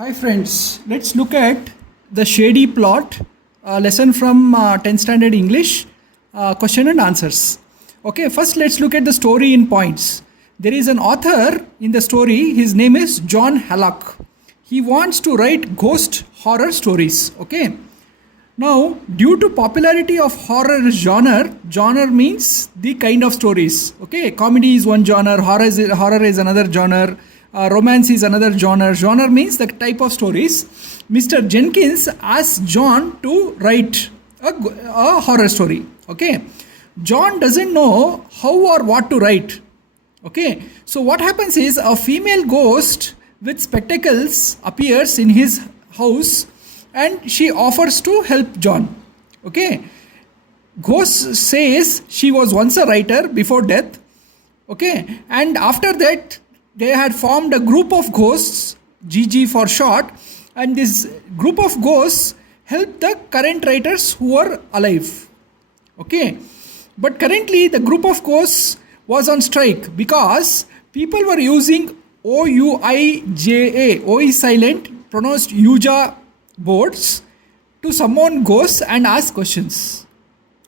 Hi friends, let's look at the Shady plot, lesson from 10th standard English, question and answers. Okay, first let's look at the story in points. There is an author in the story, his name is John Hallock. He wants to write ghost horror stories. Okay, now due to popularity of genre means the kind of stories. Okay, comedy is one genre, horror is another genre. Romance is another genre. Genre means the type of stories. Mr. Jenkins asked John to write a horror story. Okay. John doesn't know how or what to write. Okay. So what happens is a female ghost with spectacles appears in his house and she offers to help John. Okay. Ghost says she was once a writer before death. Okay. And after that, they had formed a group of ghosts, GG for short, and this group of ghosts helped the current writers who are alive. Okay, but currently the group of ghosts was on strike because people were using OUIJA, O is silent, pronounced Ouija boards to summon ghosts and ask questions.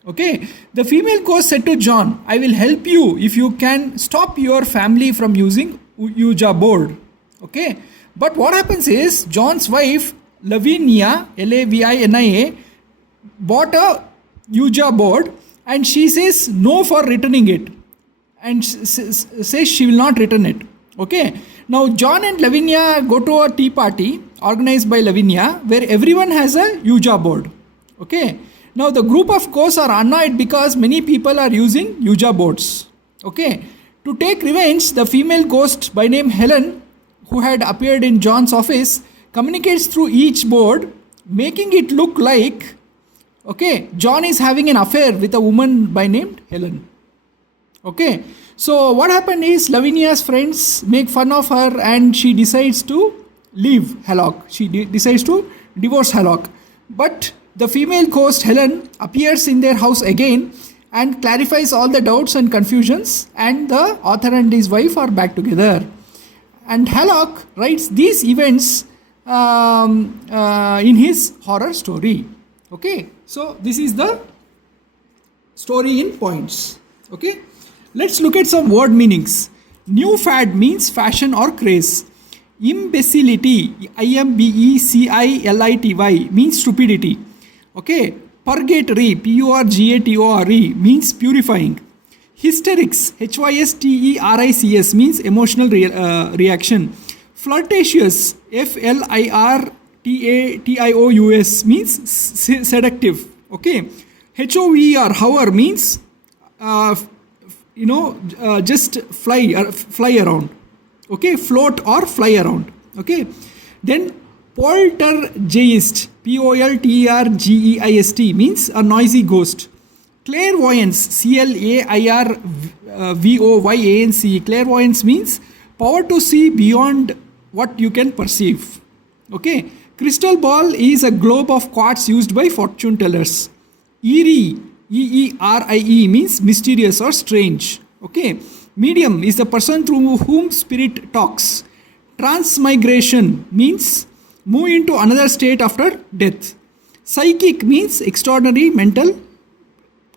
Okay, the female ghost said to John, I will help you if you can stop your family from using Ouija board. Okay, but what happens is John's wife Lavinia, Lavinia, bought a Ouija board and she says no for returning it and says she will not return it. Okay, now John and Lavinia go to a tea party organized by Lavinia where everyone has a Ouija board. Okay, now the group of ghosts are annoyed because many people are using Ouija boards. Okay, to take revenge, the female ghost by name Helen, who had appeared in John's office, communicates through each board, making it look like, okay, John is having an affair with a woman by name Helen. Okay, so what happened is Lavinia's friends make fun of her and she decides to leave Hallock. She decides to divorce Hallock. But the female ghost Helen appears in their house again and clarifies all the doubts and confusions, and the author and his wife are back together. And Hallock writes these events in his horror story. Okay, so this is the story in points. Okay, let's look at some word meanings. New fad means fashion or craze. Imbecility, Imbecility, means stupidity. Okay, purgatory, Purgatore, means purifying. Hysterics, Hysterics, means emotional reaction. Flirtatious, Flirtatious, means seductive. Okay, Hover, hover means just fly around. Okay, float or fly around. Okay, then poltergeist, Poltergeist, means a noisy ghost. Clairvoyance, Clairvoyance, clairvoyance means power to see beyond what you can perceive. Okay, crystal ball is a globe of quartz used by fortune tellers. Eerie, Eerie, means mysterious or strange. Okay, medium is the person through whom spirit talks. Transmigration means move into another state after death. Psychic means extraordinary mental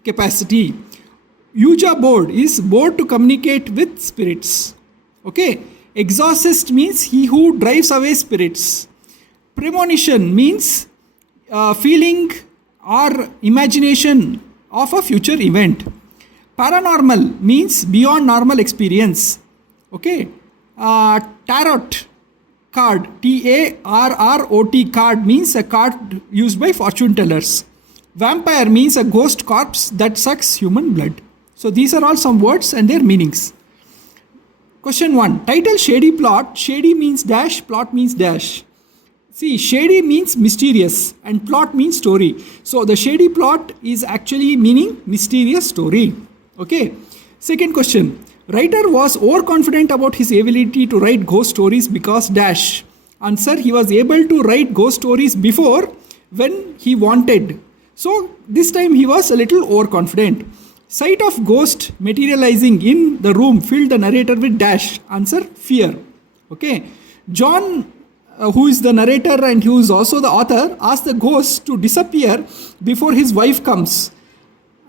capacity. Ouija board is board to communicate with spirits. Okay. Exorcist means he who drives away spirits. Premonition means feeling or imagination of a future event. Paranormal means beyond normal experience. Okay. Tarot card, Tarrot card, means a card used by fortune tellers. Vampire means a ghost corpse that sucks human blood. So these are all some words and their meanings. Question 1. Title Shady plot. Shady means dash, plot means dash. See, shady means mysterious and plot means story. So the shady plot is actually meaning mysterious story. Okay. Second question. Writer was overconfident about his ability to write ghost stories because dash. Answer, he was able to write ghost stories before when he wanted. So this time he was a little overconfident. Sight of ghost materializing in the room filled the narrator with dash. Answer, fear. Okay. John who is the narrator and who is also the author, asks the ghost to disappear before his wife comes.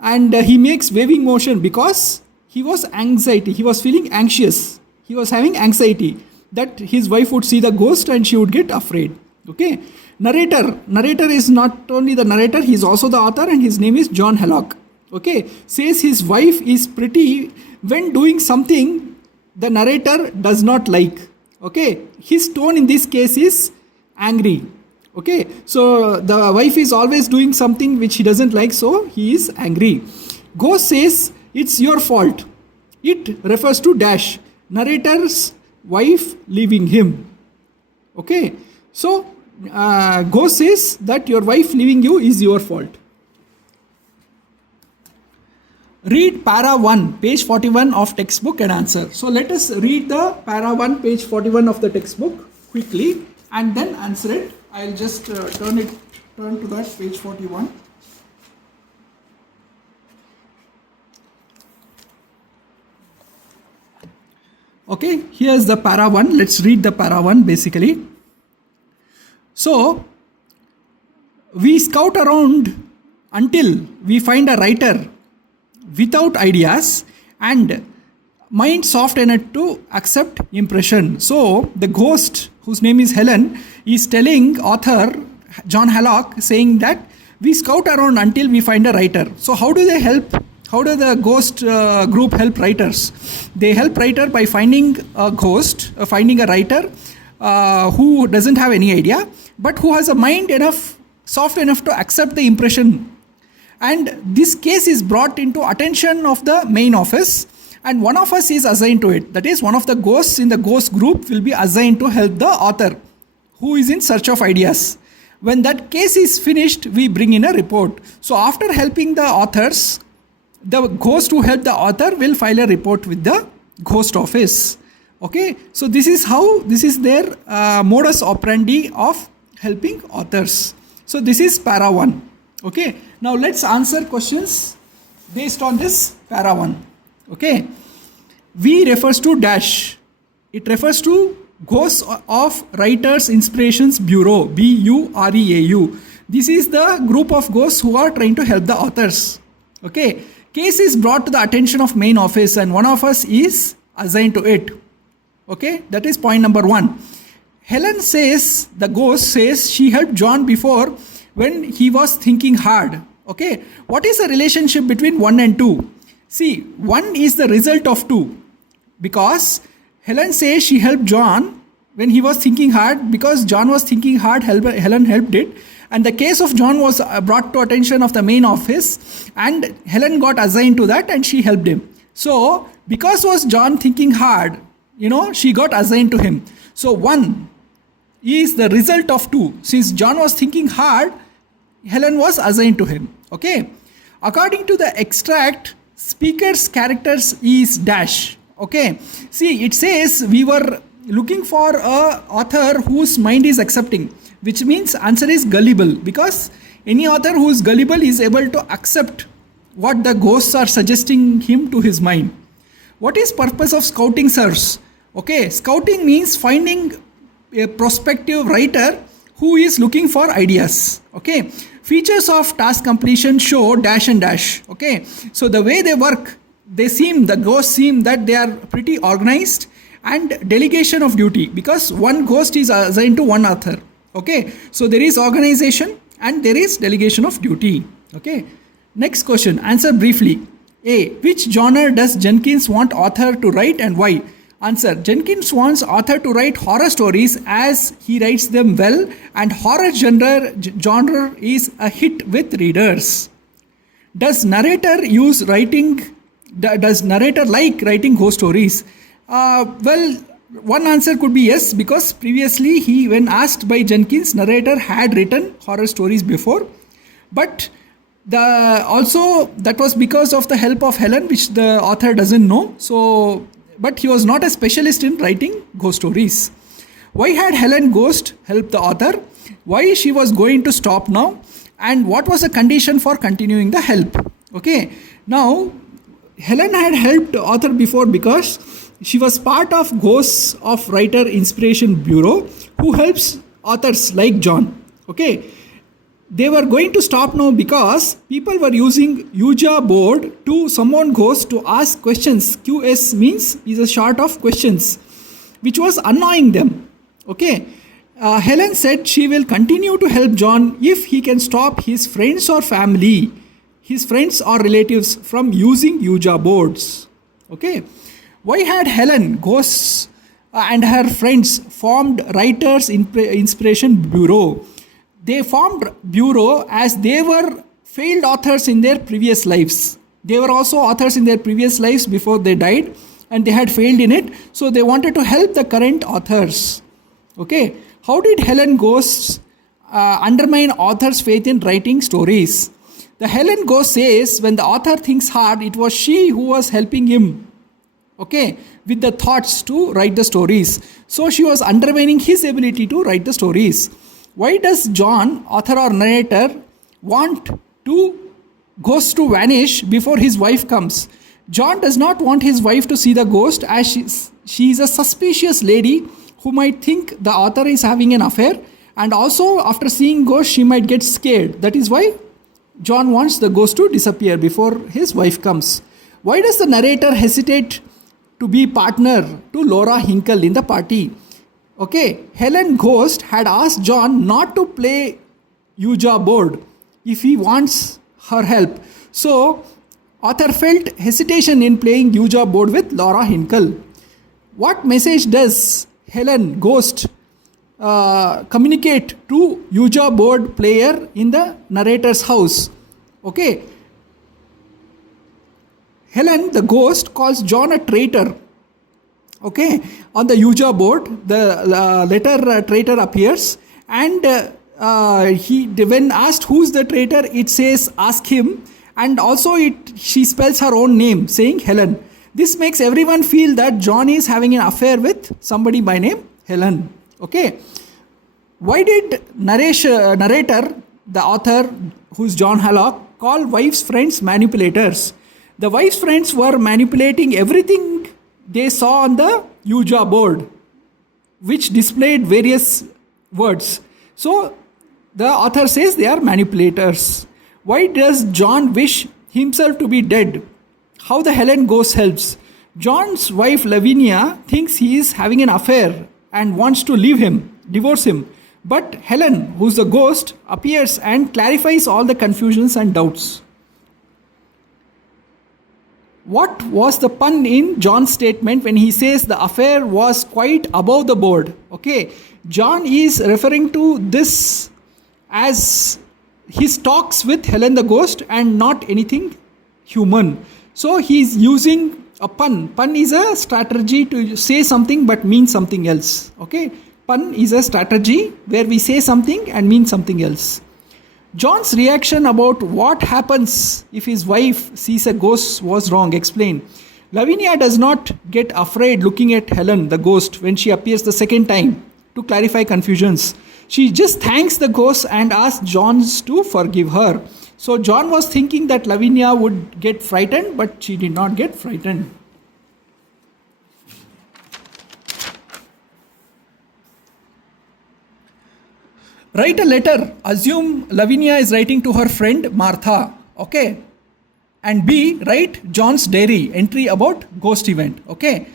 And he makes waving motion because he was feeling anxious. He was having anxiety that his wife would see the ghost and she would get afraid. Okay. Narrator is not only the narrator, he is also the author, and his name is John Hallock. Okay. Says his wife is pretty when doing something the narrator does not like. Okay. His tone in this case is angry. Okay. So the wife is always doing something which he doesn't like, so he is angry. Ghost says it's your fault. It refers to dash. Narrator's wife leaving him. Okay. So Ghost says that your wife leaving you is your fault. Read para 1, page 41 of textbook and answer. So let us read the para 1, page 41 of the textbook quickly and then answer it. I'll just turn to that page 41. Okay, here's the para 1. Let's read the para 1 basically. So, we scout around until we find a writer without ideas and mind soft enough to accept impression. So, the ghost, whose name is Helen, is telling author John Hallock, saying that we scout around until we find a writer. So, how do they help? How does the ghost group help writers? They help writer by finding a ghost, finding a writer who doesn't have any idea, but who has a mind soft enough to accept the impression. And this case is brought into attention of the main office, and one of us is assigned to it. That is, one of the ghosts in the ghost group will be assigned to help the author who is in search of ideas. When that case is finished, we bring in a report. So after helping the authors, the ghost who helped the author will file a report with the ghost office. Okay, so this is their modus operandi of helping authors. So this is para 1. Okay, now let's answer questions based on this para 1. Okay, V refers to dash. It refers to Ghosts of Writers Inspirations Bureau, BUREAU. This is the group of ghosts who are trying to help the authors. Okay, case is brought to the attention of main office and one of us is assigned to it. Okay, that is point number 1. Helen says, the ghost says she helped John before when he was thinking hard. Okay, what is the relationship between 1 and 2? See, 1 is the result of 2 because Helen says she helped John when he was thinking hard because John was thinking hard, Helen helped it. And the case of John was brought to attention of the main office and Helen got assigned to that and she helped him. So, because was John thinking hard, she got assigned to him. So, 1 is the result of 2. Since John was thinking hard, Helen was assigned to him. Okay. According to the extract, speaker's characters is dash. Okay. See, it says we were looking for a author whose mind is accepting, which means answer is gullible because any author who is gullible is able to accept what the ghosts are suggesting him to his mind. What is purpose of scouting, sirs? Okay, scouting means finding a prospective writer who is looking for ideas. Okay, features of task completion show dash and dash. Okay, so the way they work, the ghosts seem that they are pretty organized and delegation of duty because one ghost is assigned to one author. Okay, so there is organization and there is delegation of duty. Okay, next question, answer briefly. A, which genre does Jenkins want author to write and why? Answer, Jenkins wants author to write horror stories as he writes them well and horror genre is a hit with readers. Does narrator like writing ghost stories? Well, one answer could be yes, because previously when asked by Jenkins, narrator had written horror stories before, but also that was because of the help of Helen, which the author doesn't know. So, but he was not a specialist in writing ghost stories. Why had Helen Ghost help the author? Why she was going to stop now? And what was the condition for continuing the help? Okay, now Helen had helped the author before because she was part of Ghosts of Writer Inspiration Bureau, who helps authors like John. Okay, they were going to stop now because people were using Ouija board to summon ghosts to ask questions. QS means is a short of questions, which was annoying them. Okay, Helen said she will continue to help John if he can stop his friends or family, his friends or relatives from using Ouija boards. Okay, why had Helen, ghosts, and her friends formed Writers Inspiration Bureau? They formed bureau as they were failed authors in their previous lives. They were also authors in their previous lives before they died, and they had failed in it, so they wanted to help the current authors. Okay, how did Helen ghosts undermine authors' faith in writing stories? The Helen ghost says when the author thinks hard, it was she who was helping him, okay, with the thoughts to write the stories. So she was undermining his ability to write the stories. Why does John, author or narrator, want ghost to vanish before his wife comes? John does not want his wife to see the ghost, as she is a suspicious lady who might think the author is having an affair, and also after seeing ghost she might get scared. That is why John wants the ghost to disappear before his wife comes. Why does the narrator hesitate to be partner to Laura Hinkle in the party? Okay, Helen Ghost had asked John not to play Ouija board if he wants her help. So, author felt hesitation in playing Ouija board with Laura Hinkle. What message does Helen Ghost communicate to Ouija board player in the narrator's house? Okay, Helen, the ghost, calls John a traitor. Okay, on the Ouija board, the letter traitor appears, and when asked who's the traitor, it says ask him, and also she spells her own name, saying Helen. This makes everyone feel that John is having an affair with somebody by name Helen. Okay, why did narrator, the author, who's John Hallock, call wives' friends manipulators? The wives' friends were manipulating everything they saw on the Ouija board, which displayed various words. So the author says they are manipulators. Why does John wish himself to be dead? How the Helen ghost helps. John's wife Lavinia thinks he is having an affair and wants to leave him, divorce him. But Helen, who's the ghost, appears and clarifies all the confusions and doubts. What was the pun in John's statement when he says the affair was quite above the board? Okay, John is referring to this as his talks with Helen the ghost and not anything human. So he's using a pun. Pun is a strategy to say something but mean something else. Okay, pun is a strategy where we say something and mean something else. John's reaction about what happens if his wife sees a ghost was wrong. Explain. Lavinia does not get afraid looking at Helen, the ghost, when she appears the second time to clarify confusions. She just thanks the ghost and asks John to forgive her. So John was thinking that Lavinia would get frightened, but she did not get frightened. Write a letter. Assume Lavinia is writing to her friend Martha. Okay. And B, write John's diary entry about ghost event. Okay.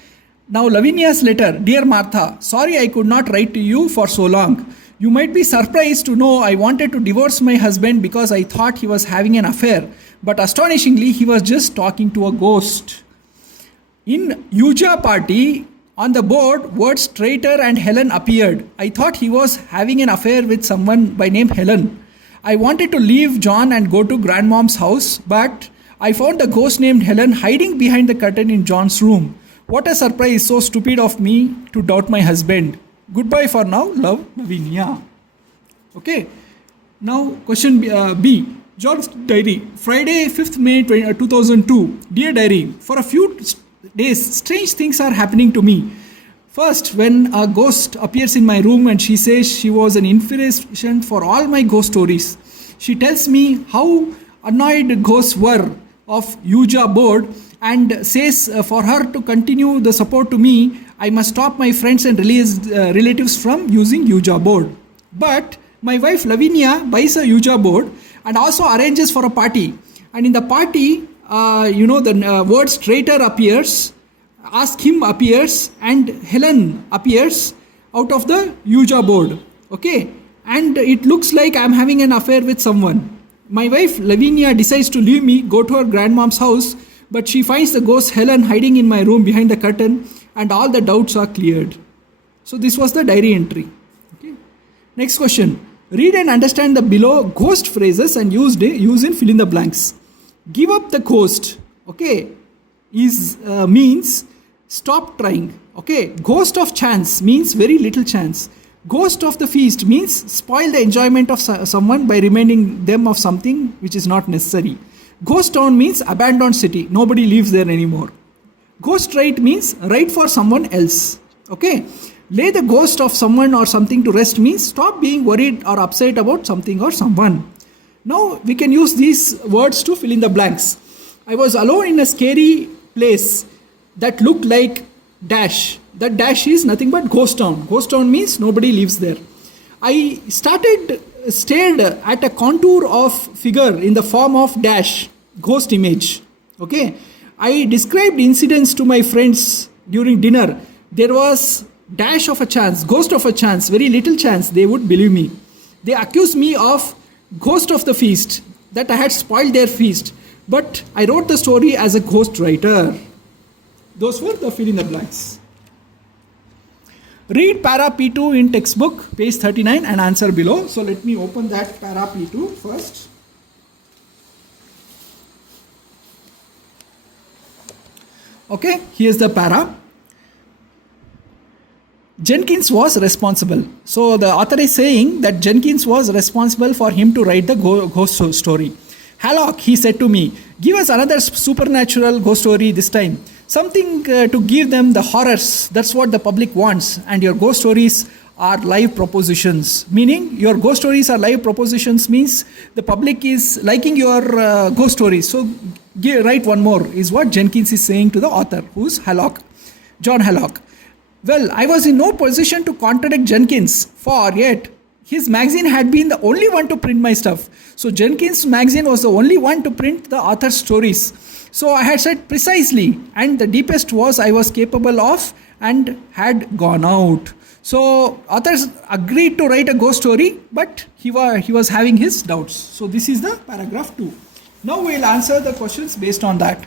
Now Lavinia's letter. Dear Martha, sorry I could not write to you for so long. You might be surprised to know I wanted to divorce my husband because I thought he was having an affair. But astonishingly, he was just talking to a ghost. In Ouija party, on the board, words traitor and Helen appeared. I thought he was having an affair with someone by name Helen. I wanted to leave John and go to grandmom's house, but I found a ghost named Helen hiding behind the curtain in John's room. What a surprise, so stupid of me to doubt my husband. Goodbye for now, love, Lavinia. Okay, now question B. John's diary, Friday 5th May 2002. Dear diary, for a few days, strange things are happening to me. First, when a ghost appears in my room and she says she was an inspiration for all my ghost stories. She tells me how annoyed ghosts were of Ouija board and says for her to continue the support to me I must stop my friends and relatives from using Ouija board. But my wife Lavinia buys a Ouija board and also arranges for a party. And in the party, the word traitor appears, ask him appears, and Helen appears out of the Ouija board. Okay, and it looks like I'm having an affair with someone. My wife Lavinia decides to leave me, go to her grandmom's house, but she finds the ghost Helen hiding in my room behind the curtain, and all the doubts are cleared. So this was the diary entry. Okay. Next question. Read and understand the below ghost phrases and use in fill in the blanks. Give up the ghost. Okay, means stop trying. Okay, ghost of chance means very little chance. Ghost of the feast means spoil the enjoyment of someone by reminding them of something which is not necessary. Ghost town means abandoned city. Nobody lives there anymore. Ghost right means right for someone else. Okay. Lay the ghost of someone or something to rest means stop being worried or upset about something or someone. Now we can use these words to fill in the blanks. I was alone in a scary place that looked like dash. That dash is nothing but ghost town. Ghost town means nobody lives there. I stared at a contour of figure in the form of dash, ghost image. Okay. I described incidents to my friends during dinner. There was dash of a chance, ghost of a chance, very little chance they would believe me. They accused me of ghost of the feast, that I had spoiled their feast. But I wrote the story as a ghost writer. Those were the fill in the blanks. Read para P2 in textbook, page 39 and answer below. So let me open that para P2 first. Okay, here's the para. Jenkins was responsible. So the author is saying that Jenkins was responsible for him to write the ghost story. Hallock, he said to me, give us another supernatural ghost story this time. Something to give them the horrors. That's what the public wants. And your ghost stories are live propositions. Meaning your ghost stories are live propositions means the public is liking your ghost stories. So write one more is what Jenkins is saying to the author, who's Hallock, John Hallock. Well, I was in no position to contradict Jenkins, for yet his magazine had been the only one to print my stuff. So Jenkins' magazine was the only one to print the author's stories. So I had said precisely, and the deepest was I was capable of and had gone out. So authors agreed to write a ghost story, but he was having his doubts. So this is the paragraph 2. Now we'll answer the questions based on that.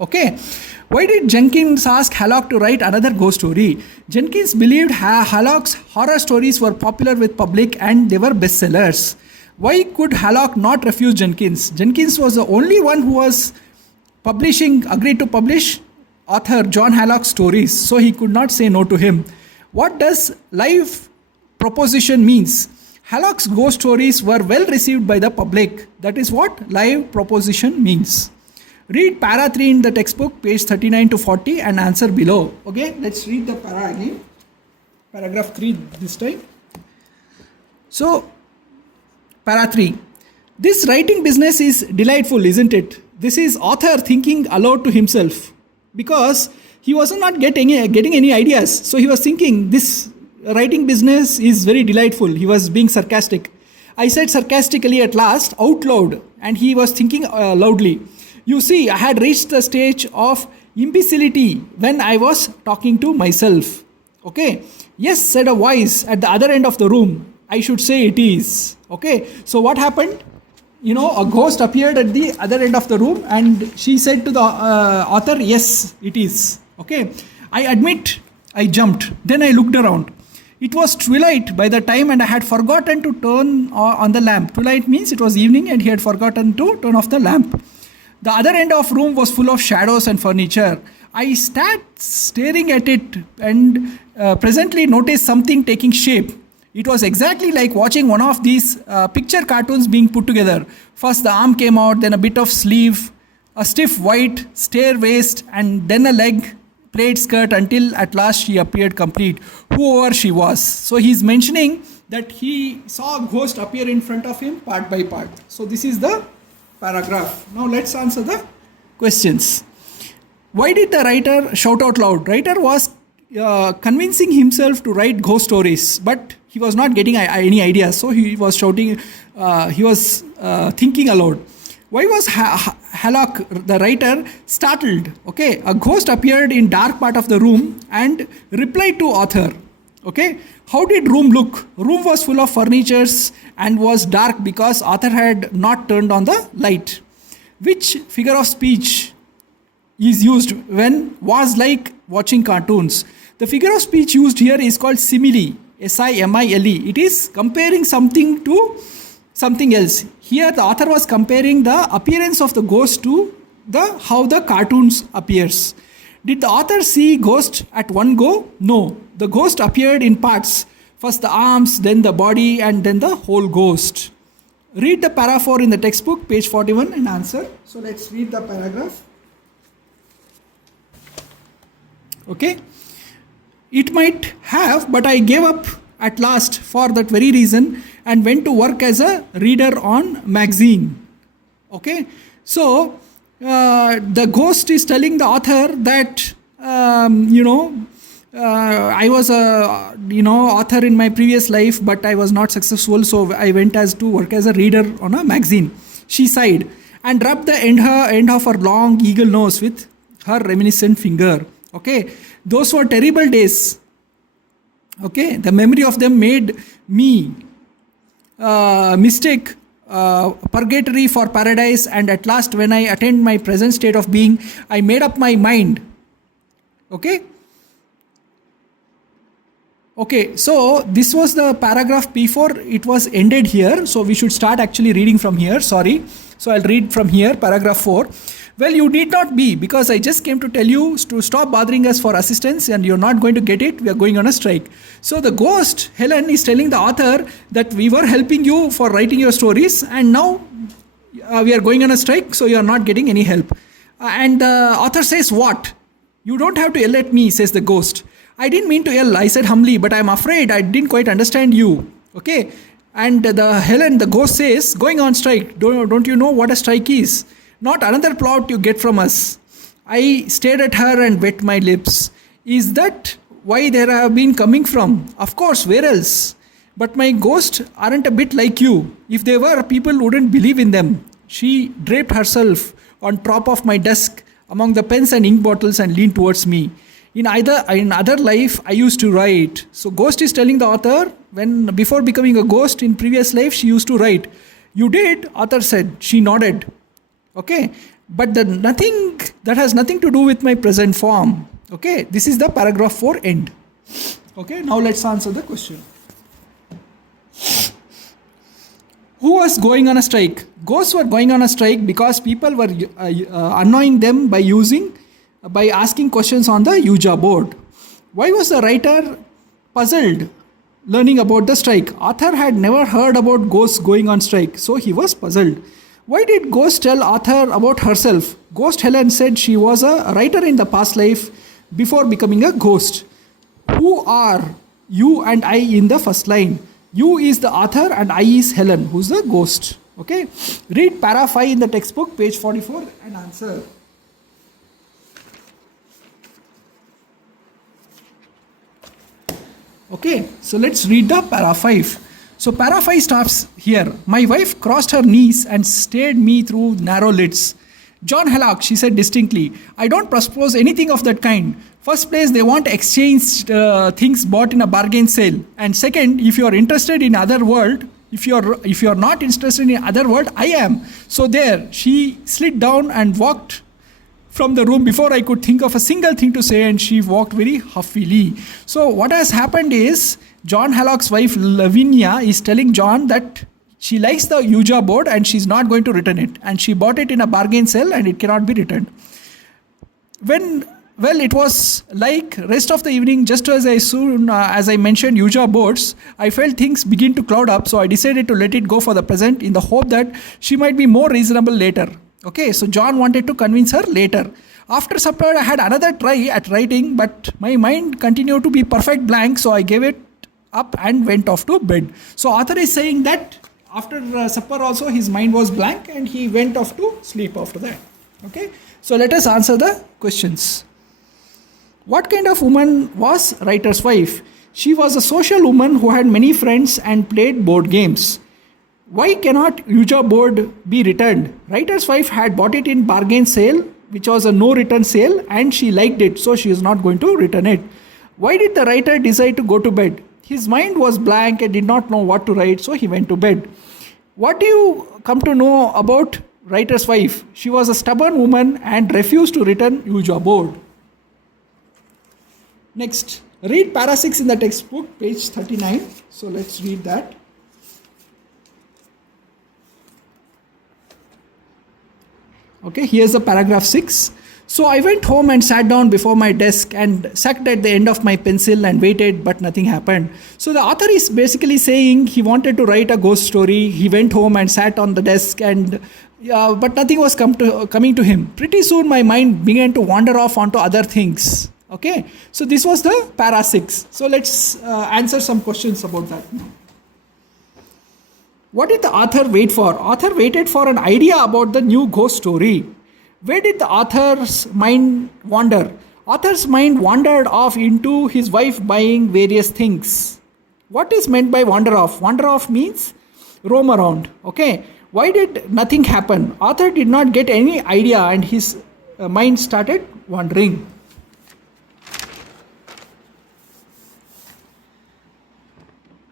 Okay. Why did Jenkins ask Hallock to write another ghost story? Jenkins believed Hallock's horror stories were popular with public and they were bestsellers. Why could Hallock not refuse Jenkins? Jenkins was the only one who was agreed to publish author John Hallock's stories, so he could not say no to him. What does live proposition means? Hallock's ghost stories were well received by the public. That is what live proposition means. Read para 3 in the textbook, page 39 to 40 and answer below. Okay, let's read the para again. Paragraph 3 this time. So, para 3. This writing business is delightful, isn't it? This is author thinking aloud to himself. Because he was not getting any ideas. So he was thinking this writing business is very delightful. He was being sarcastic. I said sarcastically at last, out loud. And he was thinking loudly. You see, I had reached the stage of imbecility when I was talking to myself. Okay. Yes, said a voice at the other end of the room. I should say it is. Okay. So what happened? A ghost appeared at the other end of the room and she said to the author, yes, it is. Okay. I admit I jumped. Then I looked around. It was twilight by the time and I had forgotten to turn on the lamp. Twilight means it was evening and he had forgotten to turn off the lamp. The other end of room was full of shadows and furniture. I sat staring at it and presently noticed something taking shape. It was exactly like watching one of these picture cartoons being put together. First the arm came out, then a bit of sleeve, a stiff white stair waist, and then a leg, plaid skirt, until at last she appeared complete, whoever she was. So he's mentioning that he saw a ghost appear in front of him part by part. So this is the paragraph. Now let's answer the questions. Why did the writer shout out loud? Writer was convincing himself to write ghost stories, but he was not getting any ideas. So he was shouting, he was thinking aloud. Why was Hallock, the writer, startled? Okay, a ghost appeared in dark part of the room and replied to author. Okay, how did room look? Room was full of furnitures and was dark because author had not turned on the light. Which figure of speech is used when was like watching cartoons? The figure of speech used here is called simile, simile. It is comparing something to something else. Here the author was comparing the appearance of the ghost to the how the cartoons appears. Did the author see ghost at one go? No. The ghost appeared in parts. First the arms, then the body, and then the whole ghost. Read the para 4 in the textbook, page 41, and answer. So let's read the paragraph. Okay. It might have, but I gave up at last for that very reason and went to work as a reader on magazine. Okay. So the ghost is telling the author that I was a author in my previous life, but I was not successful, so I went as to work as a reader on a magazine. She sighed and rubbed the end of her long eagle nose with her reminiscent finger. Okay, those were terrible days. Okay, the memory of them made me mistake purgatory for paradise, and at last when I attained my present state of being, I made up my mind. Okay, so this was the paragraph before it was ended here, so we should start actually reading from here. Sorry, so I'll read from here, paragraph 4. Well, you need not be, because I just came to tell you to stop bothering us for assistance, and you're not going to get it. We are going on a strike. So the ghost, Helen, is telling the author that we were helping you for writing your stories, and now we are going on a strike, so you are not getting any help. And the author says, what? You don't have to yell at me, says the ghost. I didn't mean to yell, I said humbly, but I'm afraid I didn't quite understand you. Okay. And the ghost says, going on strike, don't you know what a strike is? Not another plot you get from us. I stared at her and wet my lips. Is that why they have been coming from? Of course, where else? But my ghosts aren't a bit like you. If they were, people wouldn't believe in them. She draped herself on top of my desk among the pens and ink bottles and leaned towards me. In other life, I used to write. So ghost is telling the author, when before becoming a ghost in previous life, she used to write. You did, author said. She nodded. Okay, but that has nothing to do with my present form. Okay, this is the paragraph 4 end. Okay, now let's answer the question. Who was going on a strike? Ghosts were going on a strike because people were annoying them by asking questions on the Ouija board. Why was the writer puzzled learning about the strike? Author had never heard about ghosts going on strike, so he was puzzled. Why did Ghost tell author about herself? Ghost Helen said she was a writer in the past life before becoming a ghost. Who are you and I in the first line? You is the author and I is Helen, who's the ghost. Okay. Read para 5 in the textbook, page 44, and answer. Okay. So let's read the para 5. So para 5 starts here. My wife crossed her knees and stared me through narrow lids. John Hallock, she said distinctly, I don't propose anything of that kind. First place, they want exchanged things bought in a bargain sale. And second, if you are interested in other world, if you are not interested in other world, I am. So there, she slid down and walked from the room before I could think of a single thing to say, and she walked very huffily. So what has happened is, John Hallock's wife Lavinia is telling John that she likes the Ouija board and she's not going to return it. And she bought it in a bargain sale and it cannot be returned. It was like rest of the evening, just as I mentioned Ouija boards, I felt things begin to cloud up. So I decided to let it go for the present in the hope that she might be more reasonable later. Okay, so John wanted to convince her later. After supper, I had another try at writing, but my mind continued to be perfect blank. So I gave it up and went off to bed. So author is saying that after supper also his mind was blank and he went off to sleep after that. Okay. So let us answer the questions. What kind of woman was writer's wife? She was a social woman who had many friends and played board games. Why cannot Ouija board be returned? Writer's wife had bought it in bargain sale, which was a no return sale, and she liked it, so she is not going to return it. Why did the writer decide to go to bed? His mind was blank and did not know what to write, so he went to bed. What do you come to know about writer's wife? She was a stubborn woman and refused to return Ouija board. Next, read para 6 in the textbook, page 39. So let's read that. Okay, here's the paragraph 6. So I went home and sat down before my desk and sucked at the end of my pencil and waited, but nothing happened. So the author is basically saying he wanted to write a ghost story. He went home and sat on the desk and but nothing was coming to him. Pretty soon my mind began to wander off onto other things. Okay, so this was the para 6. So let's answer some questions about that. What did the author wait for? Author waited for an idea about the new ghost story. Where did the author's mind wander? Author's mind wandered off into his wife buying various things. What is meant by wander off? Wander off means roam around. Okay. Why did nothing happen? Author did not get any idea and his mind started wandering.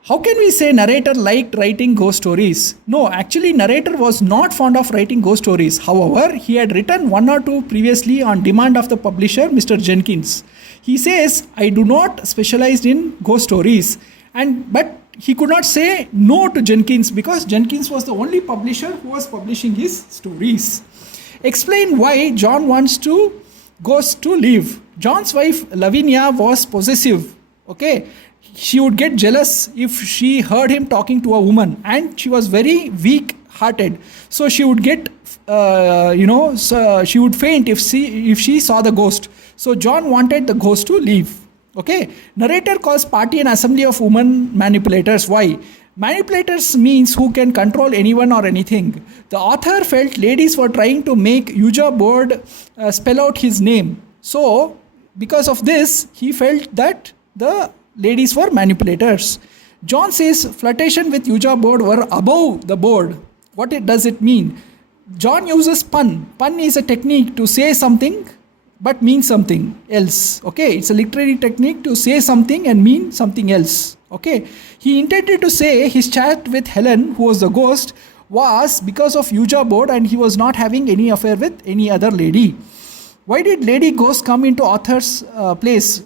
How can we say narrator liked writing ghost stories? No, actually narrator was not fond of writing ghost stories. However, he had written one or two previously on demand of the publisher, Mr. Jenkins. He says, I do not specialize in ghost stories. But he could not say no to Jenkins because Jenkins was the only publisher who was publishing his stories. Explain why John wants ghosts to live. John's wife Lavinia was possessive. Okay. She would get jealous if she heard him talking to a woman, and she was very weak hearted, so she would get she would faint if she saw the ghost. So John wanted the ghost to leave. Okay, narrator calls party an assembly of women manipulators. Why? Manipulators means who can control anyone or anything. The author felt ladies were trying to make Ouija board spell out his name, so because of this he felt that the ladies were manipulators. John says flirtation with Ouija board were above the board. What does it mean? John uses pun. Pun is a technique to say something but mean something else. Okay, it's a literary technique to say something and mean something else. Okay, he intended to say his chat with Helen, who was the ghost, was because of Ouija board and he was not having any affair with any other lady. Why did Lady Ghost come into author's place?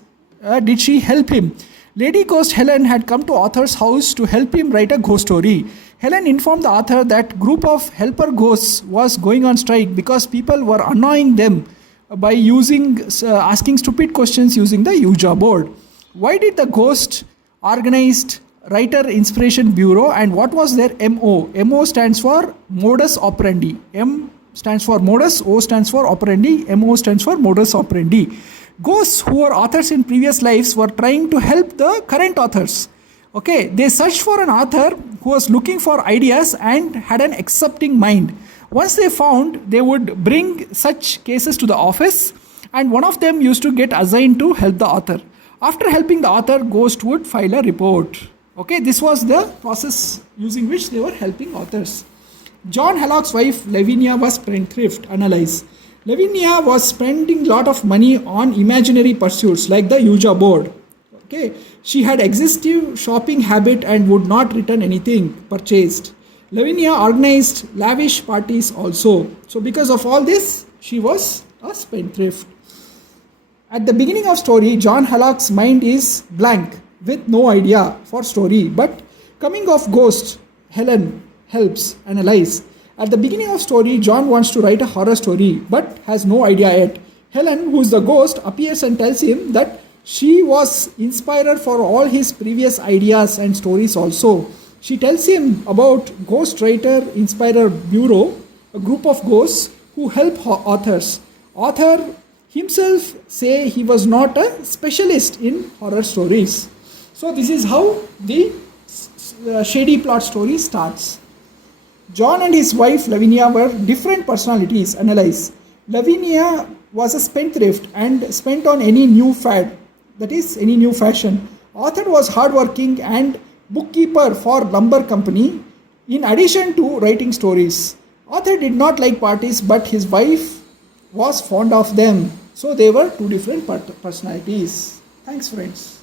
Did she help him? Lady Ghost Helen had come to author's house to help him write a ghost story. Helen informed the author that group of helper ghosts was going on strike because people were annoying them by asking stupid questions using the Ouija board. Why did the ghost organized Writer Inspiration Bureau, and what was their MO? MO stands for modus operandi. M stands for modus, O stands for operandi, MO stands for modus operandi. Ghosts who were authors in previous lives were trying to help the current authors. Okay, they searched for an author who was looking for ideas and had an accepting mind. Once they found, they would bring such cases to the office, and one of them used to get assigned to help the author. After helping the author, ghost would file a report. Okay, this was the process using which they were helping authors. John Hallock's wife Lavinia was spendthrift. Analyze. Lavinia was spending a lot of money on imaginary pursuits like the Ouija board. Okay, she had excessive shopping habit and would not return anything purchased. Lavinia organized lavish parties also. So because of all this, she was a spendthrift. At the beginning of story, John Hallock's mind is blank with no idea for story. But coming of ghost, Helen helps analyze. At the beginning of story, John wants to write a horror story but has no idea yet. Helen, who is the ghost, appears and tells him that she was inspired for all his previous ideas and stories also. She tells him about Ghost Writer Inspirer Bureau, a group of ghosts who help authors. Author himself say he was not a specialist in horror stories. So this is how the Shady plot story starts. John and his wife Lavinia were different personalities. Analyze. Lavinia was a spendthrift and spent on any new fad, that is, any new fashion. Arthur was hardworking and bookkeeper for lumber company in addition to writing stories. Arthur did not like parties, but his wife was fond of them. So they were two different personalities. Thanks, friends.